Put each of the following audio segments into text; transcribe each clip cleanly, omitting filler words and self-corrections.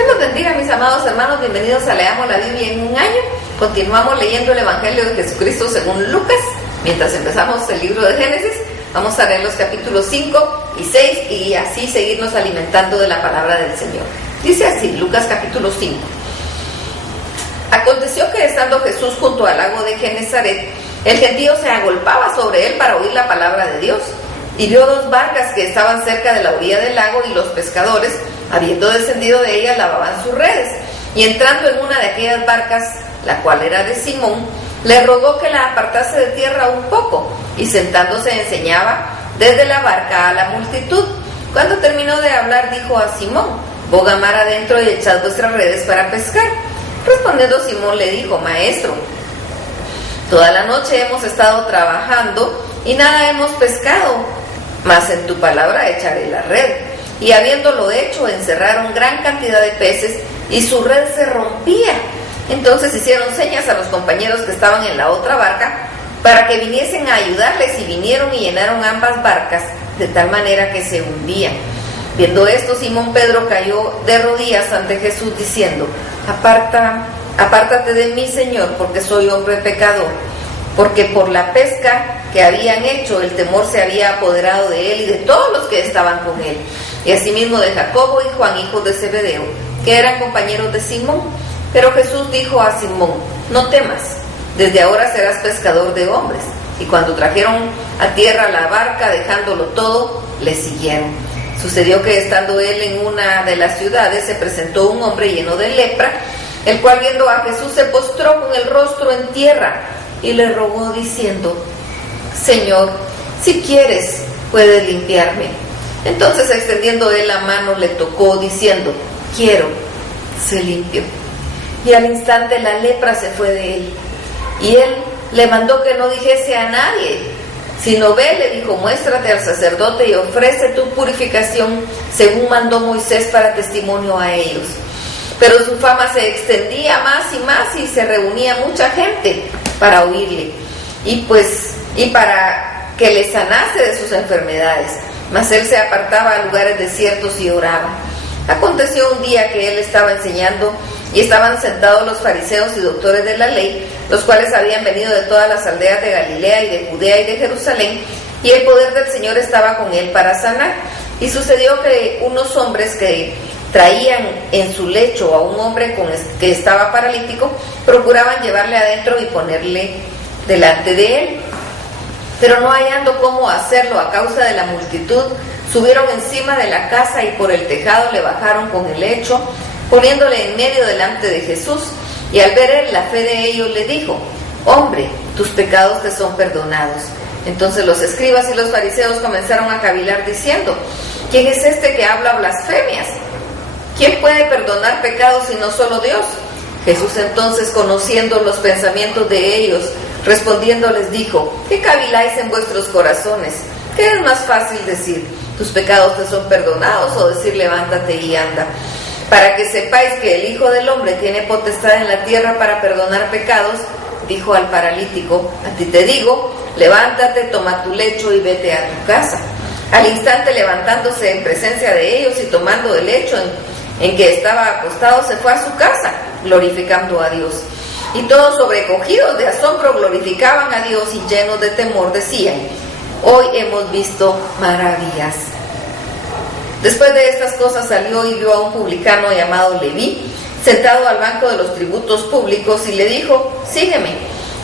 Dios los bendiga, mis amados hermanos. Bienvenidos a Leamos la Biblia en un año. Continuamos leyendo el Evangelio de Jesucristo según Lucas. Mientras empezamos el libro de Génesis, vamos a leer los capítulos 5 y 6 y así seguirnos alimentando de la palabra del Señor. Dice así, Lucas capítulo 5. Aconteció que estando Jesús junto al lago de Genesaret, el gentío se agolpaba sobre él para oír la palabra de Dios. Y vio dos barcas que estaban cerca de la orilla del lago, y los pescadores, habiendo descendido de ellas, lavaban sus redes. Y entrando en una de aquellas barcas, la cual era de Simón, le rogó que la apartase de tierra un poco, y sentándose enseñaba desde la barca a la multitud. Cuando terminó de hablar, dijo a Simón: boga mar adentro y echad vuestras redes para pescar. Respondiendo Simón le dijo: Maestro, toda la noche hemos estado trabajando y nada hemos pescado, mas en tu palabra echaré la red. Y habiéndolo hecho, encerraron gran cantidad de peces y su red se rompía. Entonces hicieron señas a los compañeros que estaban en la otra barca para que viniesen a ayudarles, y vinieron y llenaron ambas barcas de tal manera que se hundían. Viendo esto, Simón Pedro cayó de rodillas ante Jesús diciendo: Apártate de mí, Señor, porque soy hombre pecador. Porque por la pesca que habían hecho, el temor se había apoderado de él y de todos los que estaban con él, y asimismo de Jacobo y Juan, hijos de Zebedeo, que eran compañeros de Simón. Pero Jesús dijo a Simón: no temas, desde ahora serás pescador de hombres. Y cuando trajeron a tierra la barca, dejándolo todo, le siguieron. Sucedió que estando él en una de las ciudades, se presentó un hombre lleno de lepra, el cual, viendo a Jesús, se postró con el rostro en tierra y le rogó diciendo: Señor, si quieres, puedes limpiarme. Entonces, extendiendo él la mano, le tocó diciendo: quiero, se limpió. Y al instante la lepra se fue de él. Y él le mandó que no dijese a nadie, sino ve, le dijo: muéstrate al sacerdote y ofrece tu purificación, según mandó Moisés, para testimonio a ellos. Pero su fama se extendía más y más, y se reunía mucha gente para oírle, y para que le sanase de sus enfermedades. Mas él se apartaba a lugares desiertos y oraba. Aconteció un día que él estaba enseñando, y estaban sentados los fariseos y doctores de la ley, los cuales habían venido de todas las aldeas de Galilea y de Judea y de Jerusalén, y el poder del Señor estaba con él para sanar. Y sucedió que unos hombres que traían en su lecho a un hombre que estaba paralítico, procuraban llevarle adentro y ponerle delante de él. Pero no hallando cómo hacerlo a causa de la multitud, subieron encima de la casa y por el tejado le bajaron con el lecho, poniéndole en medio delante de Jesús. Y al ver él la fe de ellos, le dijo: hombre, tus pecados te son perdonados. Entonces los escribas y los fariseos comenzaron a cavilar diciendo: ¿quién es este que habla blasfemias? ¿Quién puede perdonar pecados sino solo Dios? Jesús entonces, conociendo los pensamientos de ellos, respondiendo les dijo: ¿qué caviláis en vuestros corazones? ¿Qué es más fácil decir: tus pecados te son perdonados, o decir: levántate y anda? Para que sepáis que el Hijo del Hombre tiene potestad en la tierra para perdonar pecados, dijo al paralítico: a ti te digo, levántate, toma tu lecho y vete a tu casa. Al instante, levantándose en presencia de ellos y tomando el lecho en que estaba acostado, se fue a su casa, glorificando a Dios. Y todos, sobrecogidos de asombro, glorificaban a Dios, y llenos de temor decían: hoy hemos visto maravillas. Después de estas cosas salió y vio a un publicano llamado Leví, sentado al banco de los tributos públicos, y le dijo: sígueme.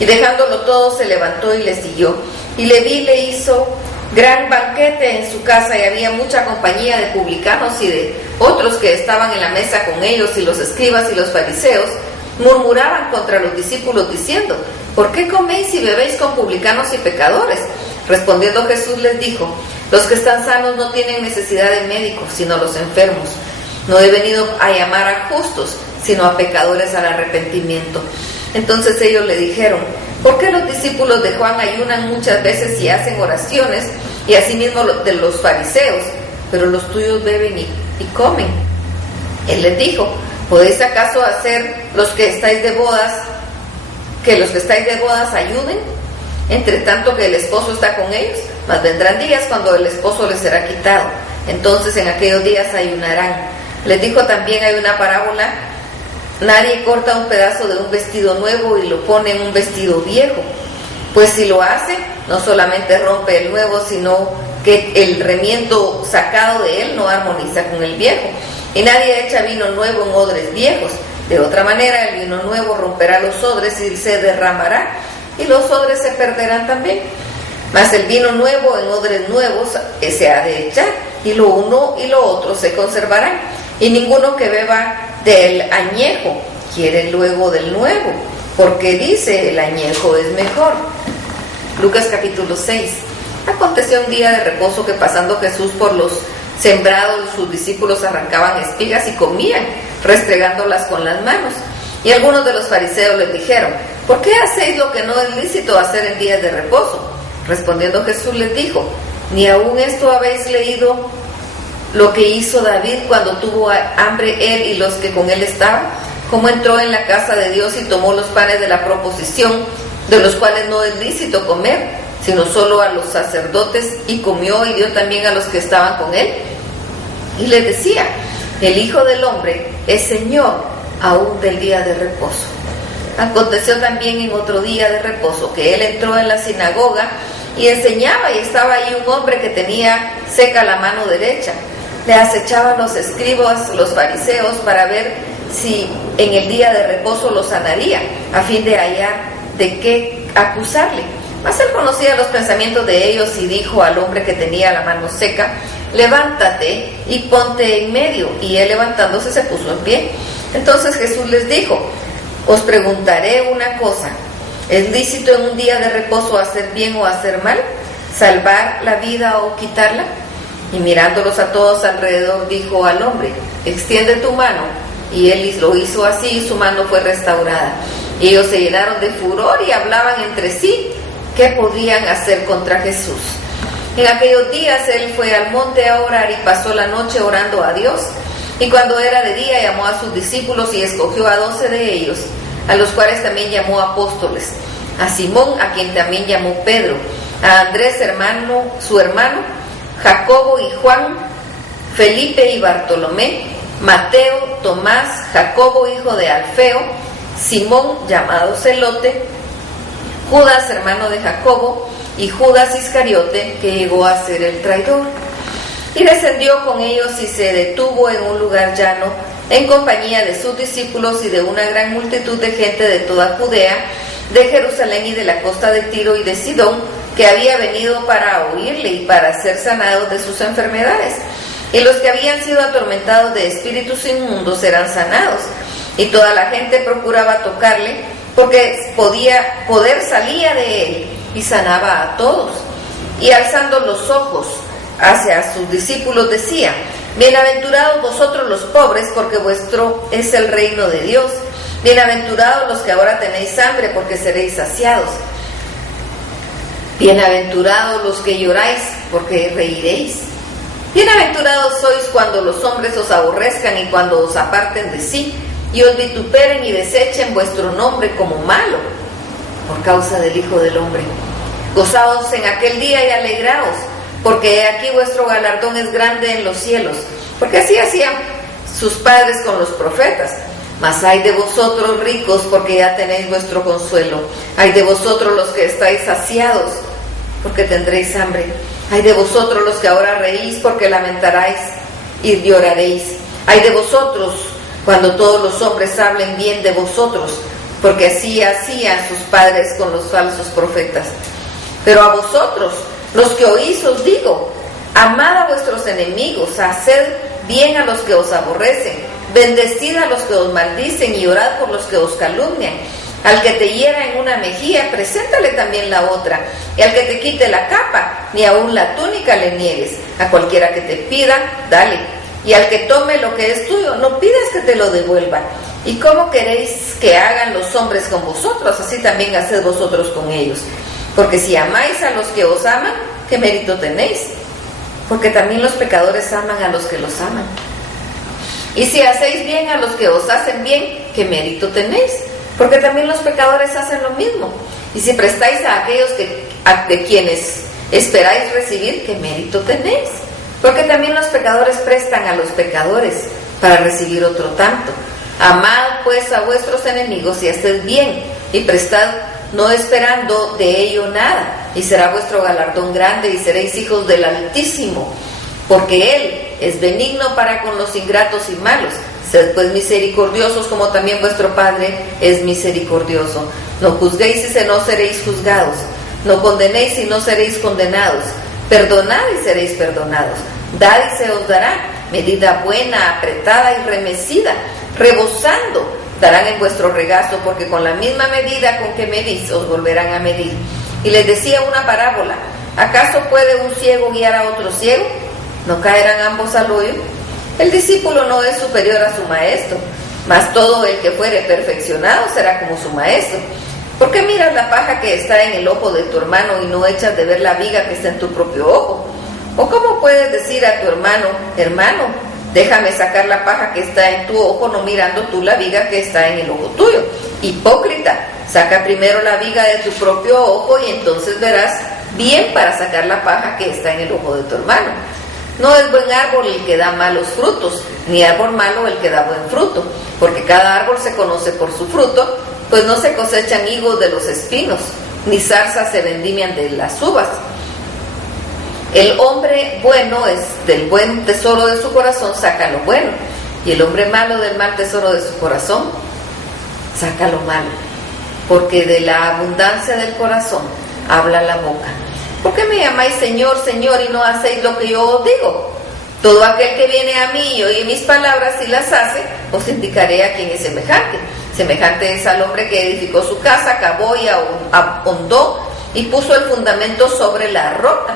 Y dejándolo todo, se levantó y le siguió. Y Leví le hizo gran banquete en su casa, y había mucha compañía de publicanos y de otros que estaban en la mesa con ellos, y los escribas y los fariseos murmuraban contra los discípulos diciendo: ¿por qué coméis y bebéis con publicanos y pecadores? Respondiendo Jesús les dijo: los que están sanos no tienen necesidad de médicos, sino los enfermos. No he venido a llamar a justos, sino a pecadores al arrepentimiento. Entonces ellos le dijeron: ¿por qué los discípulos de Juan ayunan muchas veces y hacen oraciones, y asimismo de los fariseos, pero los tuyos beben y comen? Él les dijo: ¿podéis acaso hacer los que estáis de bodas, que los que estáis de bodas ayuden, entre tanto que el esposo está con ellos? Mas vendrán días cuando el esposo les será quitado. Entonces en aquellos días ayunarán. Les dijo también, hay una parábola: nadie corta un pedazo de un vestido nuevo y lo pone en un vestido viejo, pues si lo hace, no solamente rompe el nuevo, sino que el remiendo sacado de él no armoniza con el viejo. Y nadie echa vino nuevo en odres viejos. De otra manera, el vino nuevo romperá los odres y se derramará, y los odres se perderán también. Mas el vino nuevo en odres nuevos se ha de echar, y lo uno y lo otro se conservarán. Y ninguno que beba del añejo quiere luego del nuevo, porque dice: el añejo es mejor. Lucas capítulo 6. Aconteció un día de reposo que, pasando Jesús por los sembrados, sus discípulos arrancaban espigas y comían, restregándolas con las manos. Y algunos de los fariseos les dijeron: ¿por qué hacéis lo que no es lícito hacer en días de reposo? Respondiendo Jesús les dijo: ¿ni aún esto habéis leído lo que hizo David cuando tuvo hambre él y los que con él estaban? Cómo entró en la casa de Dios y tomó los panes de la proposición, de los cuales no es lícito comer, sino solo a los sacerdotes, y comió y dio también a los que estaban con él. Y les decía: el Hijo del Hombre es Señor aún del día de reposo. Aconteció también en otro día de reposo que él entró en la sinagoga y enseñaba, y estaba ahí un hombre que tenía seca la mano derecha. Le acechaban los escribas, los fariseos, para ver si en el día de reposo lo sanaría, a fin de hallar de qué acusarle. Mas él conocía los pensamientos de ellos y dijo al hombre que tenía la mano seca: levántate y ponte en medio. Y él, levantándose, se puso en pie. Entonces Jesús les dijo: os preguntaré una cosa, ¿es lícito en un día de reposo hacer bien o hacer mal? ¿Salvar la vida o quitarla? Y mirándolos a todos alrededor, dijo al hombre: extiende tu mano. Y él lo hizo así, y su mano fue restaurada. Y ellos se llenaron de furor y hablaban entre sí qué podían hacer contra Jesús. En aquellos días él fue al monte a orar y pasó la noche orando a Dios. Y cuando era de día, llamó a sus discípulos y escogió a 12 de ellos, a los cuales también llamó apóstoles: a Simón, a quien también llamó Pedro, a Andrés, su hermano, Jacobo y Juan, Felipe y Bartolomé, Mateo, Tomás, Jacobo hijo de Alfeo, Simón llamado Celote, Judas hermano de Jacobo, y Judas Iscariote, que llegó a ser el traidor. Y descendió con ellos y se detuvo en un lugar llano, en compañía de sus discípulos y de una gran multitud de gente de toda Judea, de Jerusalén y de la costa de Tiro y de Sidón, que había venido para oírle y para ser sanados de sus enfermedades. Y los que habían sido atormentados de espíritus inmundos eran sanados. Y toda la gente procuraba tocarle, porque poder salía de él, y sanaba a todos. Y alzando los ojos hacia sus discípulos decía: bienaventurados vosotros los pobres, porque vuestro es el reino de Dios. Bienaventurados los que ahora tenéis hambre, porque seréis saciados. Bienaventurados los que lloráis, porque reiréis. Bienaventurados sois cuando los hombres os aborrezcan y cuando os aparten de sí, y os vituperen y desechen vuestro nombre como malo, por causa del Hijo del Hombre. Gozaos en aquel día y alegraos, porque he aquí vuestro galardón es grande en los cielos, porque así hacían sus padres con los profetas. Mas ay de vosotros ricos, porque ya tenéis vuestro consuelo. Ay de vosotros los que estáis saciados, porque tendréis hambre. Ay de vosotros los que ahora reís, porque lamentaréis y lloraréis. Ay de vosotros cuando todos los hombres hablen bien de vosotros, porque así hacían sus padres con los falsos profetas. Pero a vosotros, los que oís, os digo: amad a vuestros enemigos, haced bien a los que os aborrecen, bendecid a los que os maldicen y orad por los que os calumnian. Al que te hiera en una mejilla, preséntale también la otra, y al que te quite la capa, ni aun la túnica le niegues. A cualquiera que te pida, dale, y al que tome lo que es tuyo, no pidas que te lo devuelva. ¿Y cómo queréis que hagan los hombres con vosotros? Así también haced vosotros con ellos. Porque si amáis a los que os aman, ¿qué mérito tenéis? Porque también los pecadores aman a los que los aman. Y si hacéis bien a los que os hacen bien, ¿qué mérito tenéis? Porque también los pecadores hacen lo mismo. Y si prestáis a aquellos de quienes esperáis recibir, ¿qué mérito tenéis? Porque también los pecadores prestan a los pecadores para recibir otro tanto. Amad pues a vuestros enemigos y haced bien, y prestad no esperando de ello nada, y será vuestro galardón grande, y seréis hijos del Altísimo, porque Él es benigno para con los ingratos y malos. Sed pues misericordiosos como también vuestro Padre es misericordioso. No juzguéis y no seréis juzgados, no condenéis y no seréis condenados, perdonad y seréis perdonados, dad y se os dará, medida buena, apretada y remecida, rebosando, darán en vuestro regazo, porque con la misma medida con que medís os volverán a medir. Y les decía una parábola: ¿acaso puede un ciego guiar a otro ciego? ¿No caerán ambos al hoyo? El discípulo no es superior a su maestro, mas todo el que fuere perfeccionado será como su maestro. ¿Por qué miras la paja que está en el ojo de tu hermano y no echas de ver la viga que está en tu propio ojo? ¿O cómo puedes decir a tu hermano: hermano, déjame sacar la paja que está en tu ojo, no mirando tú la viga que está en el ojo tuyo? Hipócrita, saca primero la viga de tu propio ojo y entonces verás bien para sacar la paja que está en el ojo de tu hermano. No es buen árbol el que da malos frutos, ni árbol malo el que da buen fruto, porque cada árbol se conoce por su fruto, pues no se cosechan higos de los espinos, ni zarzas se vendimian de las uvas. El hombre bueno es del buen tesoro de su corazón saca lo bueno, y el hombre malo del mal tesoro de su corazón saca lo malo, porque de la abundancia del corazón habla la boca. ¿Por qué me llamáis Señor, Señor, y no hacéis lo que yo os digo? Todo aquel que viene a mí y oye mis palabras y las hace, os indicaré a quién es semejante. Semejante es al hombre que edificó su casa, cavó y ahondó y puso el fundamento sobre la roca.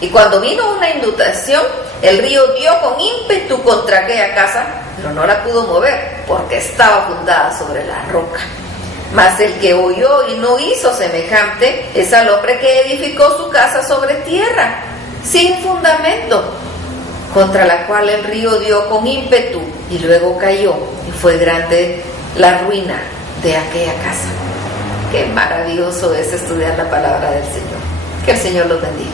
Y cuando vino una inundación, el río dio con ímpetu contra aquella casa, pero no la pudo mover, porque estaba fundada sobre la roca. Mas el que oyó y no hizo semejante es al hombre que edificó su casa sobre tierra, sin fundamento, contra la cual el río dio con ímpetu y luego cayó, y fue grande la ruina de aquella casa. Qué maravilloso es estudiar la palabra del Señor. Que el Señor los bendiga.